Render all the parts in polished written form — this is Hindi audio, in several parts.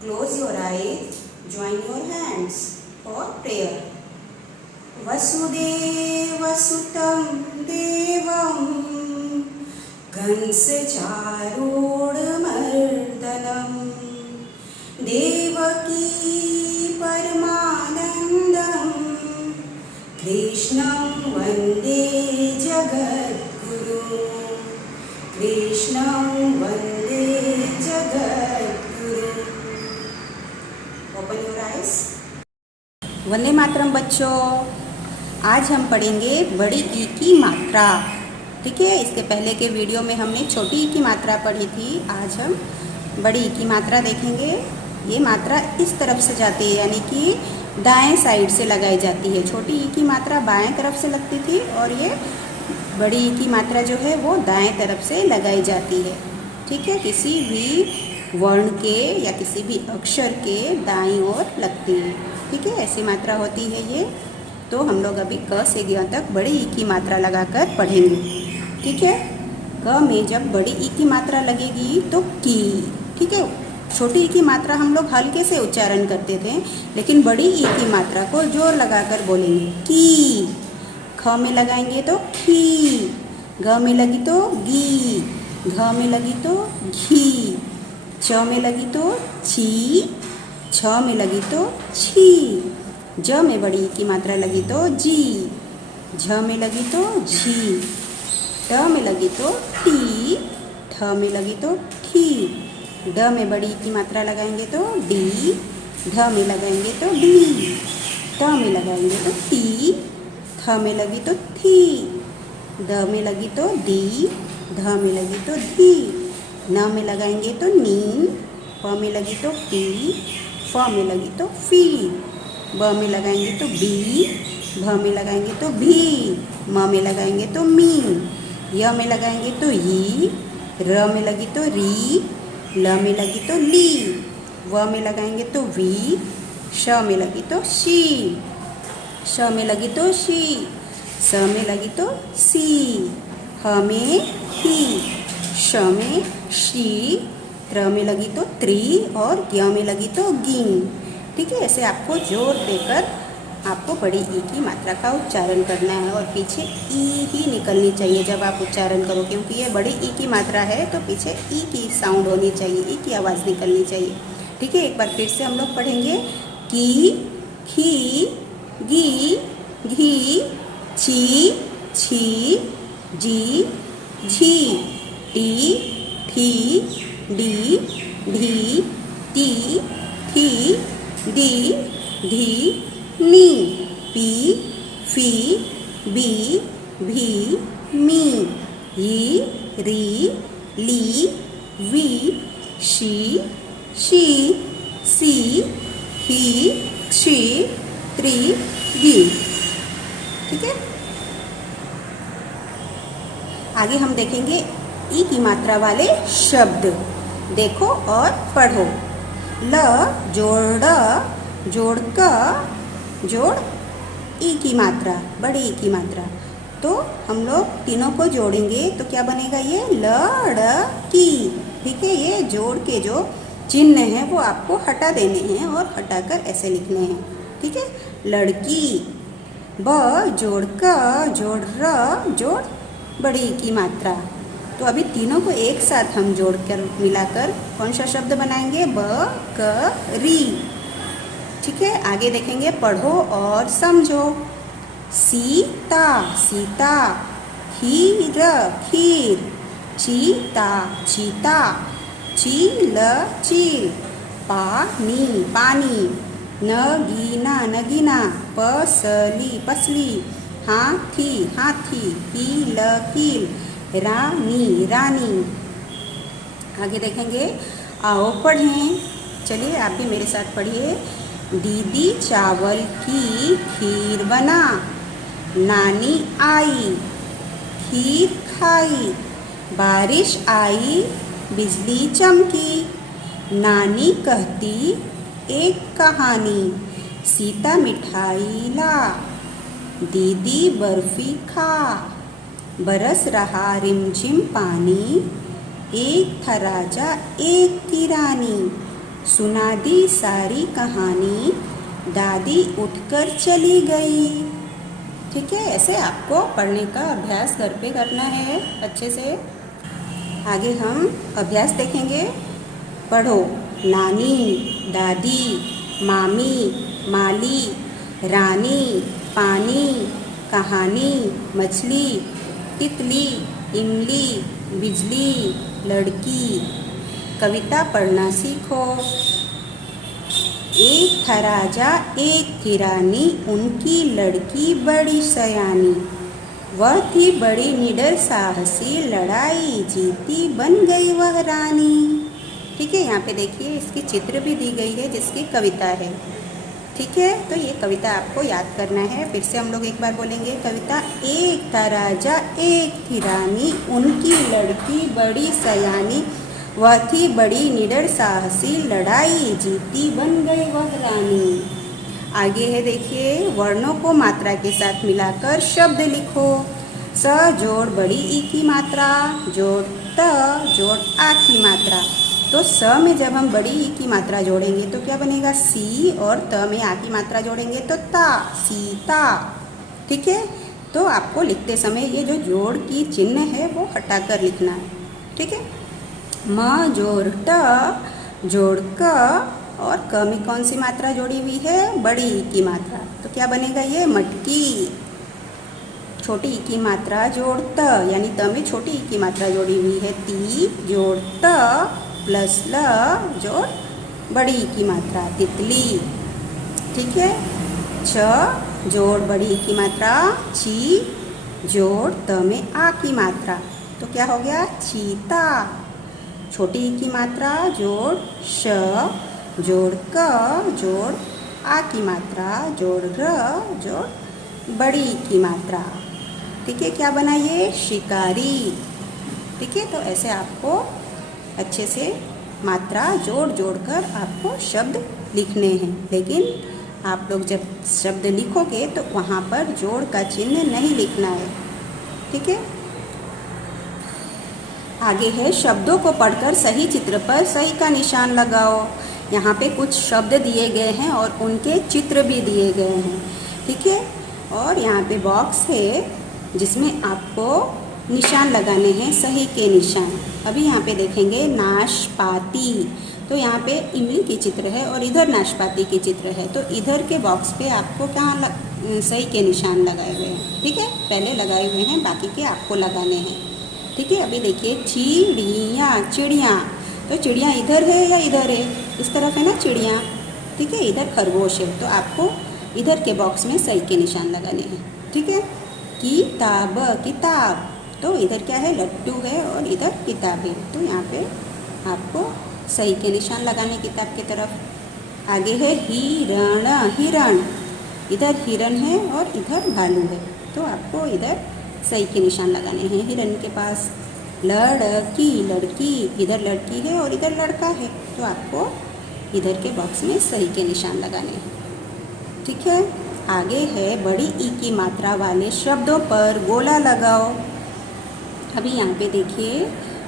Close your eyes, join your hands for prayer. वसुदेवसुतं देवं कंसचारूढमर्दनं देवकी परमानन्दं कृष्णं वन्दे जगद्गुरुं कृष्णं वन्दे जगद्गुरुं। Open your eyes. वंदे मातरम बच्चों, आज हम पढ़ेंगे बड़ी ई की मात्रा। ठीक है, इसके पहले के वीडियो में हमने छोटी ई की मात्रा पढ़ी थी। आज हम बड़ी ई की मात्रा देखेंगे। ये मात्रा इस तरफ से जाती है, यानी कि दाएं साइड से लगाई जाती है। छोटी ई की मात्रा बाएं तरफ से लगती थी और ये बड़ी ई की मात्रा जो है वो दाएं तरफ से लगाई जाती है। ठीक है, किसी भी वर्ण के या किसी भी अक्षर के दाईं ओर लगती है। ठीक है, ऐसी मात्रा होती है ये। तो हम लोग अभी क से ग तक बड़ी ई की मात्रा लगाकर पढ़ेंगे। ठीक है, क में जब बड़ी ई की मात्रा लगेगी तो की। ठीक है, छोटी ई की मात्रा हम लोग हल्के से उच्चारण करते थे, लेकिन बड़ी ई की मात्रा को जोर लगाकर बोलेंगे की। ख में लगाएंगे तो खी, ग में लगी तो गी, घ में लगी तो घी, च में लगी तो छी, छ में लगी तो छी, ज में बड़ी ई की मात्रा लगी तो जी, झ में लगी तो झी, ट में लगी तो टी, ठ में लगी तो ठी, ड में बड़ी ई की मात्रा लगाएंगे तो डी, ढ में लगाएंगे तो डी, ट में लगाएंगे तो टी, थ में लगी तो थी, द में लगी तो दी, ध में लगी तो धी, न में लगाएंगे तो नी, प में लगी तो पी, फ में लगी तो फी, ब में लगाएंगे तो बी, भ में लगाएंगे तो भी, म में लगाएंगे तो मी, य में लगाएंगे तो यी, र में लगी तो री, ल में लगी तो ली, व में लगाएंगे तो वी, श में लगी तो शी, श में लगी तो शी, स में लगी तो सी, ह में ही, श में शी, त्र में लगी तो त्री और य में लगी तो गिंग। ठीक है, ऐसे आपको जोर देकर आपको बड़ी ई की मात्रा का उच्चारण करना है और पीछे ई ही निकलनी चाहिए जब आप उच्चारण करो, क्योंकि ये बड़ी ई की मात्रा है तो पीछे ई की साउंड होनी चाहिए, ई की आवाज़ निकलनी चाहिए। ठीक है, एक बार फिर से हम लोग पढ़ेंगे की, खी, गी, घी, ची, छी, जी, झी, टी, ठी, डी, ढी, टी, थी, डी, धी, नी, पी, फी, बी, भी, मी, यी, री, ली, वी, शी, शी, सी, ही, छी, त्री, गी। ठीक है, आगे हम देखेंगे ई की मात्रा वाले शब्द। देखो और पढ़ो। ल जोड़ ड जोड़ क जोड़ ई की मात्रा, बड़ी ई की मात्रा। तो हम लोग तीनों को जोड़ेंगे तो क्या बनेगा ये ल ड़ की। ठीक है, ये जोड़ के जो चिन्ह हैं वो आपको हटा देने हैं और हटाकर ऐसे लिखने हैं। ठीक है, लड़की। ब जोड़ क जोड़ र जोड़ बड़ी ई की मात्रा। तो अभी तीनों को एक साथ हम जोड़कर मिलाकर कौन सा शब्द बनाएंगे? ब क री। ठीक है, आगे देखेंगे, पढ़ो और समझो। सीता सीता, खीर खीर, चीता चीता, चील चील, पानी पानी, नगीना नगीना, पसली पसली, हाथी हाथी, कील कील, रानी रानी। आगे देखेंगे, आओ पढ़ें। चलिए आप भी मेरे साथ पढ़िए। दीदी चावल की खीर बना, नानी आई खीर खाई, बारिश आई बिजली चमकी, नानी कहती एक कहानी, सीता मिठाई ला, दीदी बर्फी खा, बरस रहा रिमझिम पानी, एक था राजा एक थी रानी, सुना दी सारी कहानी, दादी उठकर चली गई। ठीक है, ऐसे आपको पढ़ने का अभ्यास घर पे करना है अच्छे से। आगे हम अभ्यास देखेंगे। पढ़ो। नानी, दादी, मामी, माली, रानी, पानी, कहानी, मछली, तितली, इमली, बिजली, लड़की। कविता पढ़ना सीखो। एक था राजा एक थी रानी, उनकी लड़की बड़ी सयानी। वह थी बड़ी निडर साहसी, लड़ाई जीती बन गई वह रानी। ठीक है, यहाँ पे देखिए इसकी चित्र भी दी गई है जिसकी कविता है। ठीक है, तो ये कविता आपको याद करना है। फिर से हम लोग एक बार बोलेंगे कविता। एक था राजा एक थी रानी, उनकी लड़की बड़ी सयानी। वह थी बड़ी निडर साहसी, लड़ाई जीती बन गई वह रानी। आगे है देखिए, वर्णों को मात्रा के साथ मिलाकर शब्द लिखो। स जोड़ बड़ी ई की मात्रा, जोड़ त, जोड़ आ की मात्रा। तो स में जब हम बड़ी ई की मात्रा जोड़ेंगे तो क्या बनेगा? सी, और त में आ की मात्रा जोड़ेंगे तो ता, सीता। ठीक है, तो आपको लिखते समय ये जो जोड़ की चिन्ह है वो हटाकर लिखना है। ठीक है, म जोड़ ट, जोड़ क, और क में कौन सी मात्रा जोड़ी हुई है? बड़ी ई की मात्रा। तो क्या बनेगा ये? मटकी। छोटी ई की मात्रा जोड़ त, यानी त में छोटी ई की मात्रा जोड़ी हुई है। ती जोड़ त प्लस ल जोड़ बड़ी ई की मात्रा, तितली। ठीक है, छ जोड़ बड़ी ई की मात्रा, ची जोड़ त में आ की मात्रा। तो क्या हो गया? चीता। छोटी ई की मात्रा जोड़ श, जोड़ क, जोड़ आ की मात्रा, जोड़ र, जोड़ बड़ी ई की मात्रा। ठीक है, क्या बना ये? शिकारी। ठीक है, तो ऐसे आपको अच्छे से मात्रा जोड़ जोड़ कर आपको शब्द लिखने हैं। लेकिन आप लोग जब शब्द लिखोगे तो वहाँ पर जोड़ का चिन्ह नहीं लिखना है। ठीक है, आगे है शब्दों को पढ़कर सही चित्र पर सही का निशान लगाओ। यहाँ पे कुछ शब्द दिए गए हैं और उनके चित्र भी दिए गए हैं। ठीक है, और यहाँ पे बॉक्स है जिसमें आपको निशान लगाने हैं, सही के निशान। अभी यहाँ पे देखेंगे नाशपाती, तो यहाँ पे इमली की चित्र है और इधर नाशपाती की चित्र है। तो इधर के बॉक्स पे आपको कहाँ सही के निशान लगाए हुए हैं। ठीक है, पहले लगाए हुए हैं, बाकी के आपको लगाने हैं। ठीक है, अभी देखिए चिड़िया, चिड़िया। तो चिड़िया इधर है या इधर है? इस तरफ है ना चिड़िया। ठीक है, इधर खरगोश है, तो आपको इधर के बॉक्स में सही के निशान लगाने हैं। ठीक है, किताब, किताब। तो इधर क्या है? लड्डू है और इधर किताब है। तो यहाँ पे आपको सही के निशान लगाने किताब की तरफ। आगे है हिरण, हिरण। इधर हिरण है और इधर भालू है, तो आपको इधर सही के निशान लगाने हैं हिरण के पास। लड़की, लड़की। इधर लड़की है और इधर लड़का है, तो आपको इधर के बॉक्स में सही के निशान लगाने हैं। ठीक है, आगे है बड़ी ई की मात्रा वाले शब्दों पर गोला लगाओ। अभी यहाँ पे देखिए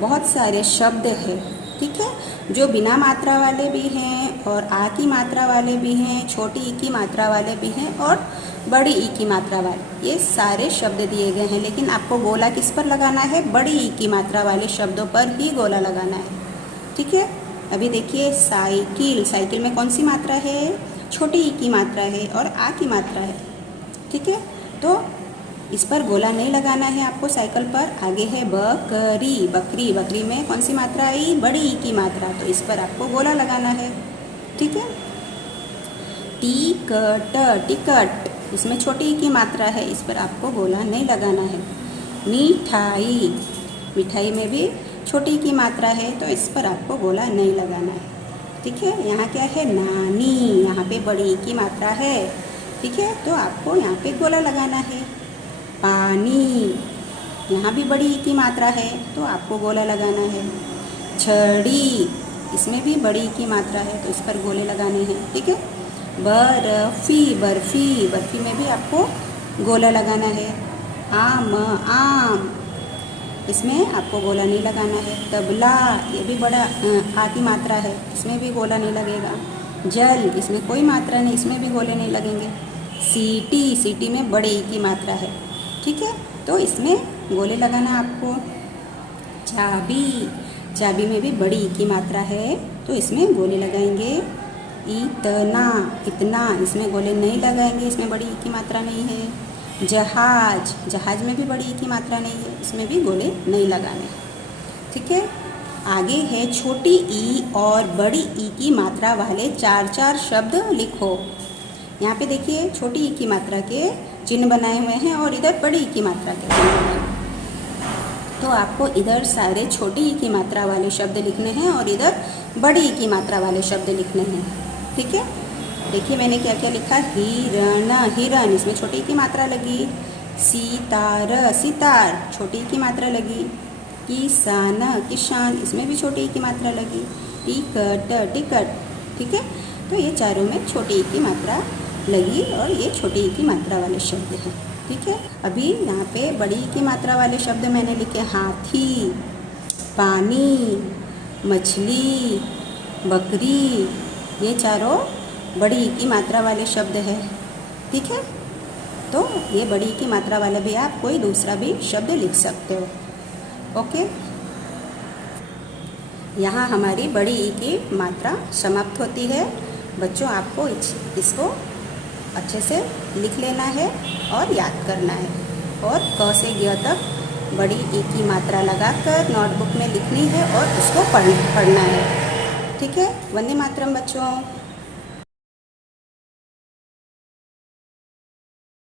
बहुत सारे शब्द हैं। ठीक है, जो बिना मात्रा वाले भी हैं और आ की मात्रा वाले भी हैं, छोटी ई की मात्रा वाले भी हैं और बड़ी ई की मात्रा वाले, ये सारे शब्द दिए गए हैं। लेकिन आपको गोला किस पर लगाना है? बड़ी ई की मात्रा वाले शब्दों पर ही गोला लगाना है। ठीक है, अभी देखिए साइकिल, साइकिल में कौन सी मात्रा है? छोटी ई की मात्रा है और आ की मात्रा है। ठीक है, तो इस पर गोला नहीं लगाना है आपको साइकिल पर। आगे है बकरी, बकरी। बकरी में कौन सी मात्रा आई? बड़ी ई की मात्रा, तो इस पर आपको गोला लगाना है। ठीक है, टिकट, टिकट। इसमें छोटी ई की मात्रा है, इस पर आपको गोला नहीं लगाना है। मिठाई, मिठाई में भी छोटी की मात्रा है, तो इस पर आपको गोला नहीं लगाना है। ठीक है, यहाँ क्या है? नानी। यहाँ पे बड़ी की मात्रा है। ठीक है, तो आपको यहाँ पे गोला लगाना है। पानी, यहाँ भी बड़ी की मात्रा है, तो आपको गोला लगाना है। छड़ी, इसमें भी बड़ी की मात्रा है, तो इस पर गोले लगाने हैं। ठीक है, बर्फी, बर्फी। बर्फी में भी आपको गोला लगाना है। आम, आम। इसमें आपको गोला नहीं लगाना है। तबला, ये भी बड़ा आ की मात्रा है, इसमें भी गोला नहीं लगेगा। जल, इसमें कोई मात्रा नहीं, इसमें भी गोले नहीं लगेंगे। सीटी, सीटी में बड़े ई की मात्रा है, ठीक है, तो इसमें गोले लगाना आपको। चाबी, चाबी में भी बड़ी ई की मात्रा है, तो इसमें गोले लगाएंगे। इतना, इतना, इसमें गोले नहीं लगाएंगे, इसमें बड़ी ई की मात्रा नहीं है। जहाज, जहाज में भी बड़ी ई की मात्रा नहीं है, इसमें भी गोले नहीं लगाने, ठीक है। आगे है छोटी ई और बड़ी ई की मात्रा वाले 4 शब्द लिखो। यहाँ पे देखिए छोटी ई की मात्रा के चिन्ह बनाए हुए हैं और इधर बड़ी ई की मात्रा के चिन्ह बनाए हुए हैं। तो आपको इधर सारे छोटी ई की मात्रा वाले शब्द लिखने हैं और इधर बड़ी ई की मात्रा वाले शब्द लिखने हैं, ठीक है। देखिए मैंने क्या क्या लिखा। हिरण, हिरण, इसमें छोटी ई की मात्रा लगी। सितार, सितार, छोटी ई की मात्रा लगी। किसान, किसान, इसमें भी छोटी ई की मात्रा लगी। टिकट, टिकट, ठीक है। तो ये चारों में छोटी ई की मात्रा लगी और ये छोटी ई की मात्रा वाले शब्द हैं, ठीक है। अभी यहाँ पे बड़ी ई की मात्रा वाले शब्द मैंने लिखे। हाथी, पानी, मछली, बकरी, ये चारों बड़ी ई की मात्रा वाले शब्द हैं, ठीक है। तो ये बड़ी ई की मात्रा वाले भी आप कोई दूसरा भी शब्द लिख सकते हो, ओके। यहाँ हमारी बड़ी ई की मात्रा समाप्त होती है। बच्चों आपको इसको अच्छे से लिख लेना है और याद करना है और क से ग तक बड़ी ई की मात्रा लगाकर नोटबुक में लिखनी है और उसको पढ़ना है, ठीक है। वंदे मातरम बच्चों।